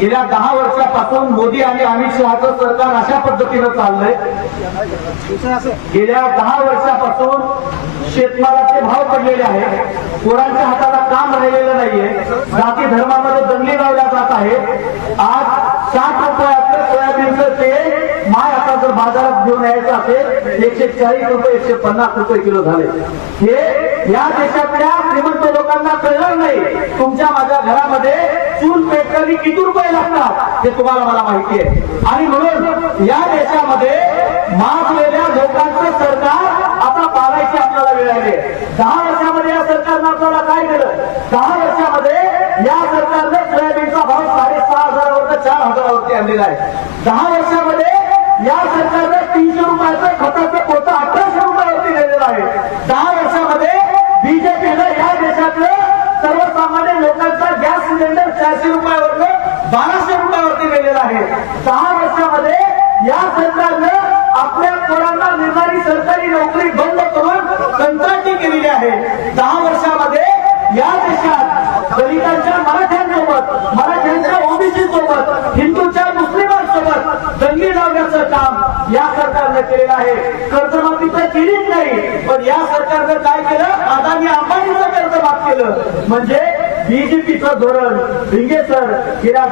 गेल्या दहा वर्षापासून मोदी आणि अमित शहाचं सरकार अशा पद्धतीनं चाललंय. गेल्या दहा वर्षापासून शेतमालाचे भाव पडलेले आहेत. कोणाच्या हाताला काम राहिलेलं नाहीये. जाती धर्मामध्ये दंगली लावल्या जात आहे. आज साठ रुपयाचं सोयाबीनचं तेल माय आता जर बाजारात घेऊन यायचं असेल एकशे चाळीस रुपये एकशे पन्नास रुपये किलो झाले. हे या देशातल्या घरामध्ये चूल पेटकरी किती रुपये लागतात हे तुम्हाला मला माहिती आहे. आणि म्हणून या देशामध्ये मागलेल्या लोकांचं सरकार आता पाळायची आपल्याला वेळ आली दहा वर्षामध्ये या सरकारनं आपल्याला काय केलं? दहा वर्षामध्ये या सरकारने सोयाबीनचा भाव साडेसहा हजारावर चार हजारावरती आणलेला आहे. दहा वर्षामध्ये या सरकारने तीनशे रुपयाचं खताचं सिलेंडर चारशे रुपयावरनं बाराशे रुपयावरती गेलेला आहे. दहा वर्षामध्ये या सरकारनं आपल्या पोरांना मिळणारी सरकारी नोकरी बंद करून कंत्राटी केलेली आहे. दहा वर्षामध्ये या देशात दलितांच्या मराठ्यांसोबत मराठ्यांच्या ओबीसी सोबत हिंदूच्या मुस्लिमांसोबत दंगी लावण्याचं काम या सरकारनं केलेलं आहे. कर्जमाफी तर केलीच नाही पण या सरकारनं काय केलं? अदानी अंबानीचं कर्ज माफ केलं. म्हणजे बीजेपीचं धोरण भिंगे सर गेल्या